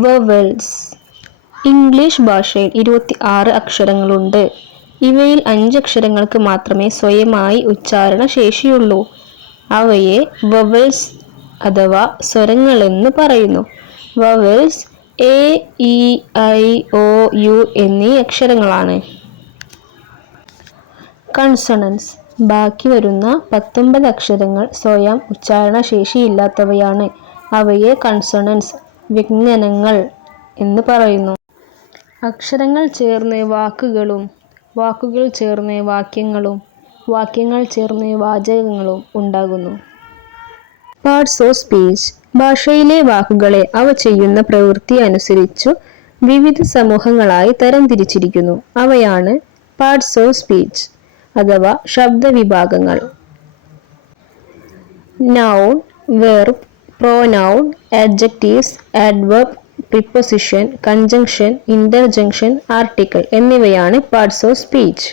Vowels. English ഭാഷയിൽ 26 അക്ഷരങ്ങളുണ്ട്. ഇവയിൽ 5 അക്ഷരങ്ങൾക്ക് മാത്രമേ സ്വയമായി ഉച്ചാരണ ശേഷിയുള്ളൂ. അവയെ വവൽസ് അഥവാ സ്വരങ്ങളെന്ന് പറയുന്നു. Vowels A, E, I, O, U എന്നീ അക്ഷരങ്ങളാണ്. കൺസണൻസ്. ബാക്കി വരുന്ന 19 അക്ഷരങ്ങൾ സ്വയം ഉച്ചാരണ ശേഷിയില്ലാത്തവയാണ്. അവയെ കൺസണൻസ് വ്യഞ്ജനങ്ങൾ എന്ന് പറയുന്നു. അക്ഷരങ്ങൾ ചേർന്ന് വാക്കുകളും വാക്കുകൾ ചേർന്ന് വാക്യങ്ങളും വാക്യങ്ങൾ ചേർന്ന് വാചകങ്ങളും ഉണ്ടാകുന്നു. Parts of speech. ഭാഷയിലെ വാക്കുകളെ അവ ചെയ്യുന്ന പ്രവൃത്തി അനുസരിച്ചു വിവിധ സമൂഹങ്ങളായി തരംതിരിച്ചിരിക്കുന്നു. അവയാണ് പാർട്സ് ഓഫ് സ്പീച്ച് അഥവാ ശബ്ദവിഭാഗങ്ങൾ. Noun, verb, pronoun, adjectives, adverb, preposition, conjunction, interjection, article എന്നിവയാണ് പാർട്സ് ഓഫ് സ്പീച്ച്.